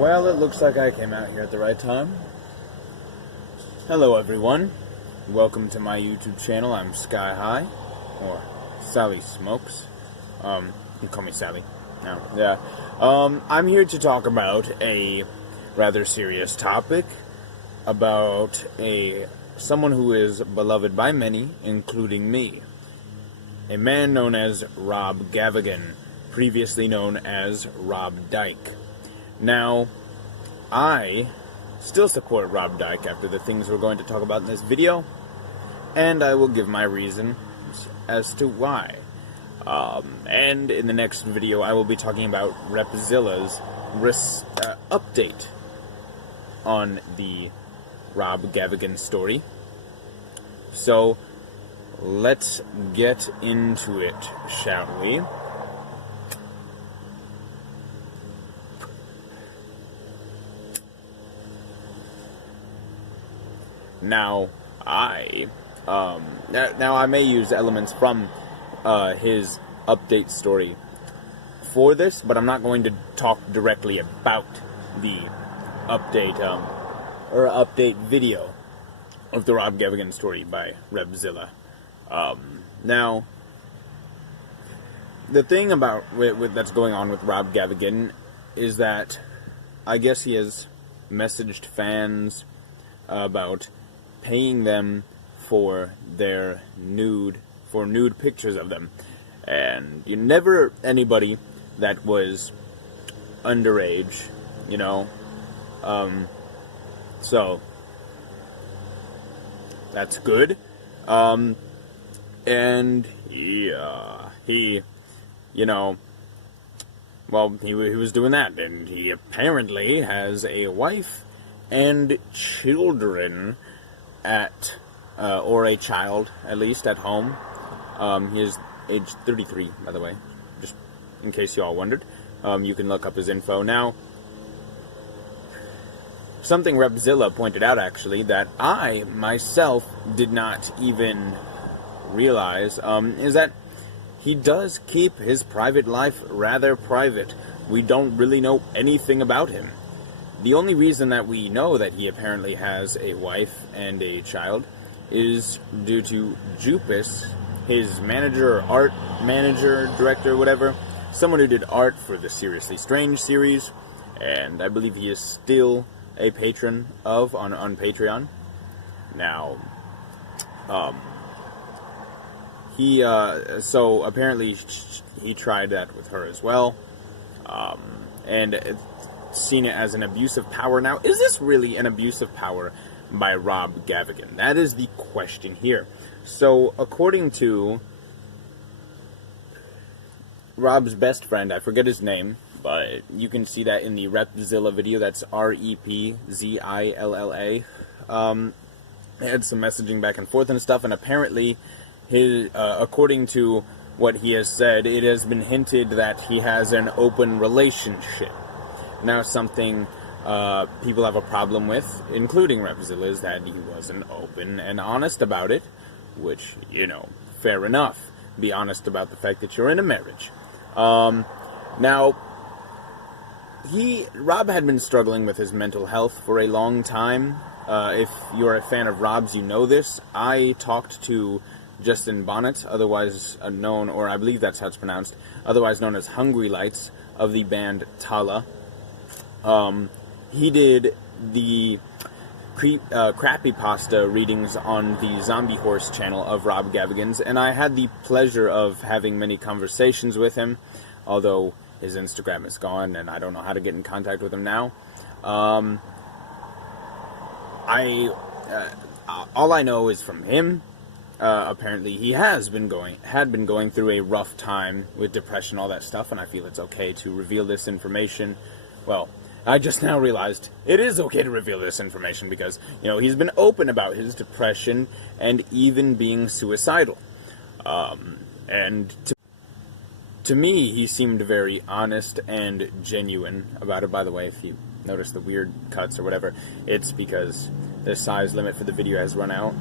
Well, it looks like I came out here at the right time. Hello everyone, welcome to my YouTube channel. I'm Sky High, or Sally Smokes. You call me Sally. No, yeah. I'm here to talk about a rather serious topic about someone who is beloved by many, including me. A man known as Rob Gavagan, previously known as Rob Dyke. Now, I still support Rob Dyke after the things we're going to talk about in this video, and I will give my reasons as to why. And in the next video, I will be talking about Repzilla's update on the Rob Gavagan story. So, let's get into it, shall we? Now, I may use elements from his update story for this, but I'm not going to talk directly about the update update video of the Rob Gavagan story by Repzilla. Now, the thing about that's going on with Rob Gavagan is that I guess he has messaged fans about paying them for their nude pictures of them, and never anybody that was underage, so that's good. And he was doing that, and he apparently has a wife and children or a child, at least, at home. He is age 33, by the way, just in case you all wondered. You can look up his info. Now, something Repzilla pointed out, actually, that I, myself, did not even realize, is that he does keep his private life rather private. We don't really know anything about him. The only reason that we know that he apparently has a wife and a child is due to Jupus, his manager, or art manager, director, whatever, someone who did art for the Seriously Strange series, and I believe he is still a patron of on Patreon. Now, so apparently he tried that with her as well, and seen it as an abuse of power. Now, is this really an abuse of power by Rob Gavagan? That is the question here. So, according to Rob's best friend, I forget his name, but you can see that in the Repzilla video. That's Repzilla. They had some messaging back and forth and stuff, and apparently, according to what he has said, it has been hinted that he has an open relationship. Now, something people have a problem with, including Repzilla, is that he wasn't open and honest about it, which, fair enough. Be honest about the fact that you're in a marriage. Now, Rob had been struggling with his mental health for a long time. If you're a fan of Rob's, you know this. I talked to Justin Bonnet, otherwise known, or I believe that's how it's pronounced, otherwise known as Hungry Lights, of the band Tala. He did the Crappypasta readings on the Zombie Horse channel of Rob Gavagan's, and I had the pleasure of having many conversations with him, although his Instagram is gone, and I don't know how to get in contact with him now. All I know is from him. Apparently he had been going through a rough time with depression, all that stuff, and I feel it's okay to reveal this information. Well, I just now realized it is okay to reveal this information because, he's been open about his depression and even being suicidal. And to me, he seemed very honest and genuine about it. By the way, if you notice the weird cuts or whatever, it's because the size limit for the video has run out.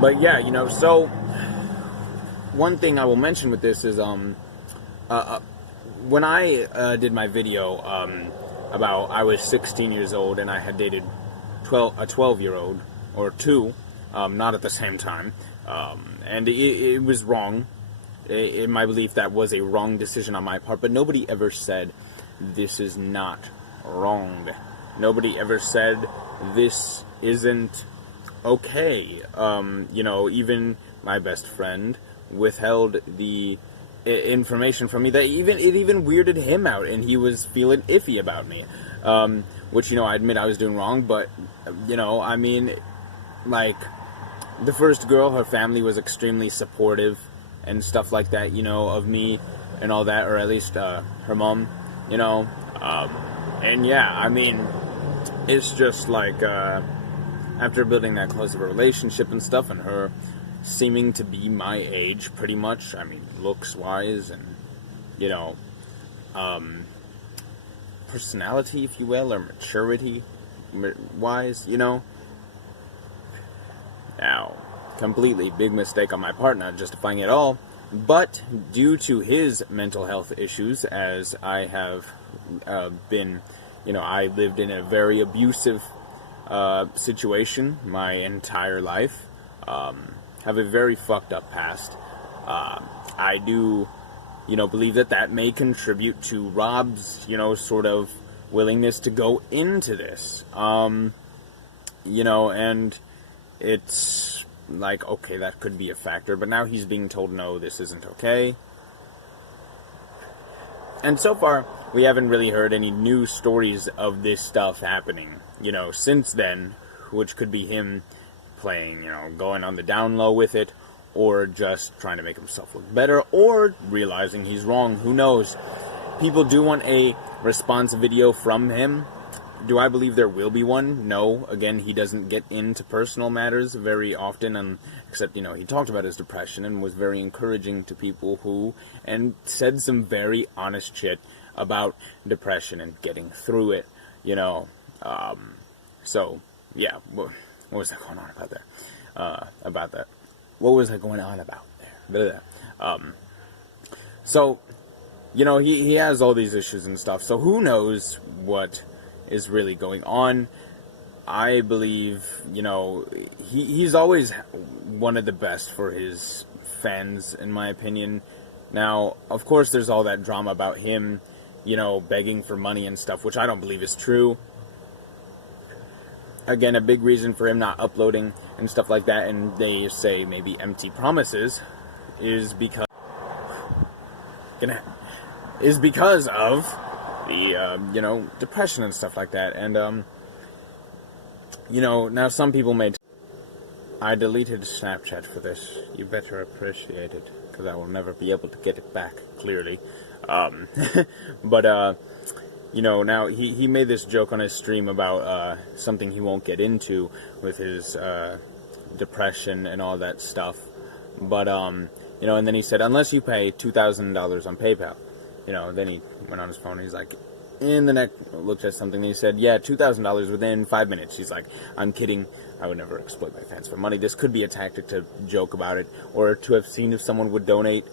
But yeah, one thing I will mention with this is, when I did my video about I was 16 years old and I had dated a 12-year-old or two, not at the same time, and it was wrong. In my belief, that was a wrong decision on my part, but nobody ever said this is not wrong. Nobody ever said this isn't okay. Even my best friend withheld the information from me that it even weirded him out, and he was feeling iffy about me. Which, I admit I was doing wrong, but, like, the first girl, her family was extremely supportive and stuff like that, of me and all that, or at least, her mom, and yeah, it's just like, after building that close of a relationship and stuff, and her seeming to be my age, pretty much, looks-wise, and, personality, if you will, or maturity-wise, Now, completely big mistake on my part, not justifying it all, but due to his mental health issues, as I have been, I lived in a very abusive situation my entire life, have a very fucked up past. I do, believe that may contribute to Rob's, sort of willingness to go into this, and it's like, okay, that could be a factor, but now he's being told, no, this isn't okay. And so far, we haven't really heard any new stories of this stuff happening, since then, which could be him playing, going on the down low with it, or just trying to make himself look better, or realizing he's wrong, who knows. People do want a response video from him. Do I believe there will be one? No. Again, he doesn't get into personal matters very often, except, he talked about his depression and was very encouraging to people and said some very honest shit about depression and getting through it, So, yeah, what was that going on about there? What was I going on about there? So, he has all these issues and stuff, so who knows what is really going on. I believe, he's always one of the best for his fans, in my opinion. Now, of course, there's all that drama about him, begging for money and stuff, which I don't believe is true. Again, a big reason for him not uploading and stuff like that, and they say maybe empty promises, is because of the, depression and stuff like that. And, now some people may... I deleted Snapchat for this. You better appreciate it, because I will never be able to get it back, clearly. But, now he made this joke on his stream about something he won't get into with his depression and all that stuff. But, and then he said, unless you pay $2,000 on PayPal. Then he went on his phone and he's like, looked at something and he said, yeah, $2,000 within 5 minutes. He's like, I'm kidding. I would never exploit my fans for money. This could be a tactic to joke about it, or to have seen if someone would donate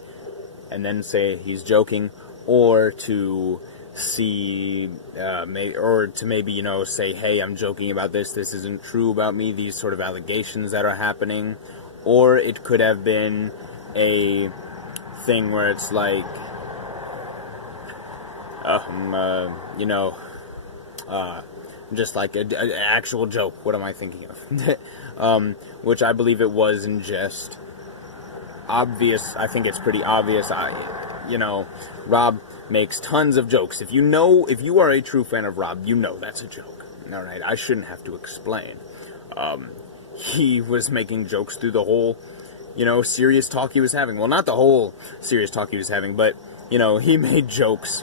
and then say he's joking, or to see, or to maybe, say, hey, I'm joking about this isn't true about me, these sort of allegations that are happening. Or it could have been a thing where it's like, just like an actual joke. What am I thinking of? Which I believe it was in jest. Obvious. I think it's pretty obvious. Rob makes tons of jokes. If you are a true fan of Rob, that's a joke. Alright, I shouldn't have to explain. He was making jokes through the whole, serious talk he was having. Well, not the whole serious talk he was having, but, he made jokes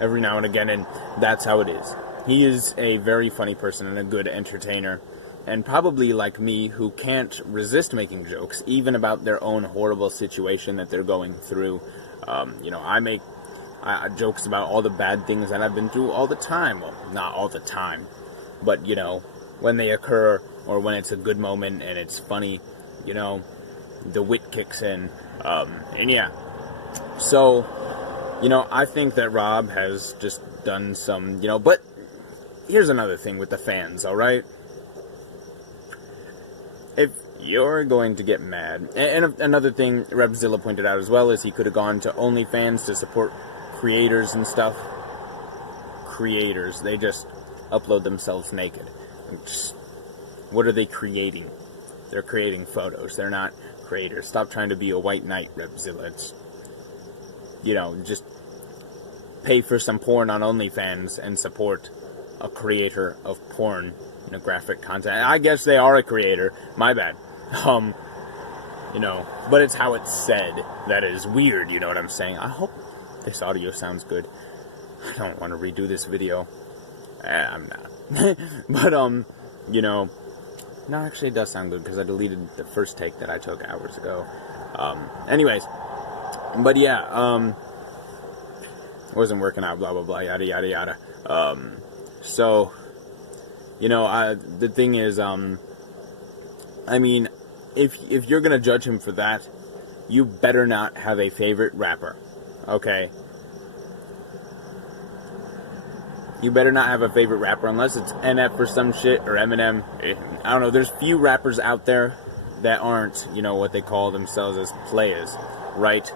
every now and again, and that's how it is. He is a very funny person and a good entertainer, and probably like me, who can't resist making jokes, even about their own horrible situation that they're going through. I make jokes about all the bad things that I've been through all the time. Well, not all the time, but, when they occur, or when it's a good moment and it's funny, the wit kicks in, and yeah. So, I think that Rob has just done some, but here's another thing with the fans, alright? If you're going to get mad, and another thing Repzilla pointed out as well is he could have gone to OnlyFans to support creators and stuff. Creators, they just upload themselves naked. What are they creating? They're creating photos. They're not creators. Stop trying to be a white knight, Repzilla. It's, just pay for some porn on OnlyFans and support a creator of pornographic content. I guess they are a creator. My bad. But it's how it's said that is weird, you know what I'm saying? I hope this audio sounds good. I don't want to redo this video. I'm not. But, no, actually it does sound good because I deleted the first take that I took hours ago. Anyways, but yeah, wasn't working out, blah, blah, blah, yada, yada, yada. So, the thing is, if you're gonna judge him for that, you better not have a favorite rapper, okay? You better not have a favorite rapper unless it's NF or some shit, or Eminem. I don't know, there's few rappers out there that aren't, what they call themselves as players, right?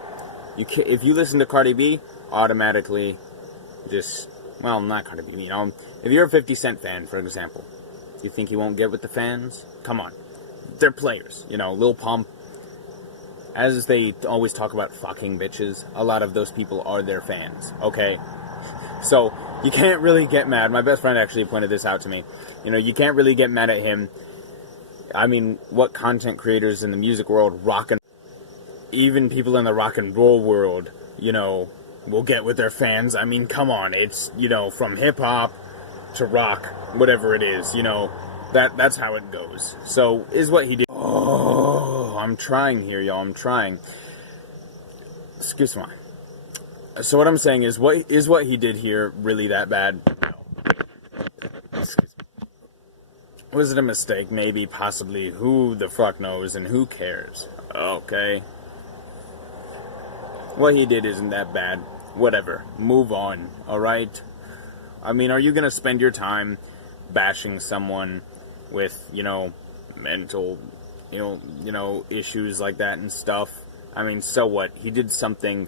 If you listen to Cardi B, automatically not Cardi B, if you're a 50 Cent fan, for example, you think he won't get with the fans? Come on. They're players, Lil Pump. As they always talk about fucking bitches, a lot of those people are their fans, okay? So, you can't really get mad. My best friend actually pointed this out to me. You can't really get mad at him. I mean, what content creators in the music world, even people in the rock and roll world, will get with their fans. I mean, come on. It's, from hip-hop to rock, whatever it is, that's how it goes. So, is what he did. Oh, I'm trying here, y'all. I'm trying. Excuse me. So what I'm saying is, what he did here really that bad? No. Excuse me. Was it a mistake? Maybe, possibly. Who the fuck knows, and who cares? Okay. What he did isn't that bad. Whatever. Move on, alright? I mean, are you gonna spend your time bashing someone with, mental, issues like that and stuff? I mean, so what? He did something